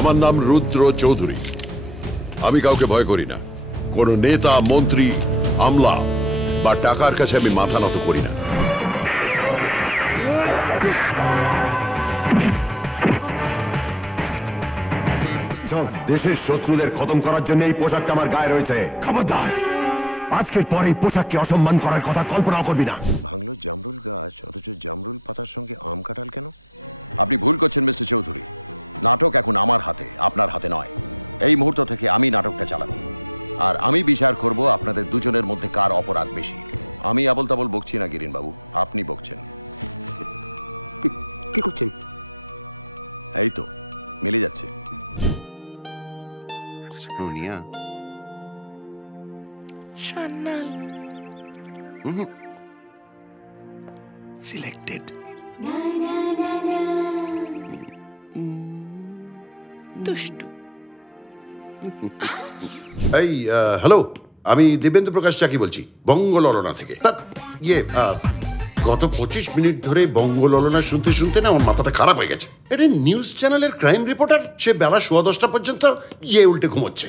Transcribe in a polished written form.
আমার নাম রুদ্র চৌধুরী। আমি কাউকে ভয় করি না। কোনো নেতা, মন্ত্রী, আমলা বা টাকার কাছে আমি মাথা নত করি না। দেশের শত্রুদের খতম করার জন্য এই পোশাকটা আমার গায়ে রয়েছে। খবরদার, আজকের পর এই পোশাককে অসম্মান করার কথা কল্পনা করবি না। ভাঙলো জামরুল গাছ, অথচ জামরুল পাতার সঙ্গে আম কাঁঠাল কেন? আপনি ভুল করছেন মিস্টার চৌধুরী। নাটক এখন আমার হাতে, আপনার হাতে নয়। এই মুহূর্ত থেকে আমি নাটকটা চালাবো, আর আমি বিচার করব আপনাদের দুজনের মধ্যে কার অপরাধ বেশি। আমি আবল তাবল বকছি না গিরিন বাবু, আপনি বকছেন। কি করছেন? এই তো মিলে যাচ্ছে। সোনিয়া, সান্নাল সিলেক্টেড। দুষ্টু। এই হ্যালো, আমি দেবেন্দ্র প্রকাশ চাকি বলছি, বঙ্গললনা থেকে। গত 25 মিনিট ধরে বঙ্গললনা শুনতে শুনতে না আমার মাথাটা খারাপ হয়ে গেছে। এটা নিউজ চ্যানেলের ক্রাইম রিপোর্টার, সে বেলা 10:15 পর্যন্ত উল্টে ঘুমোচ্ছে।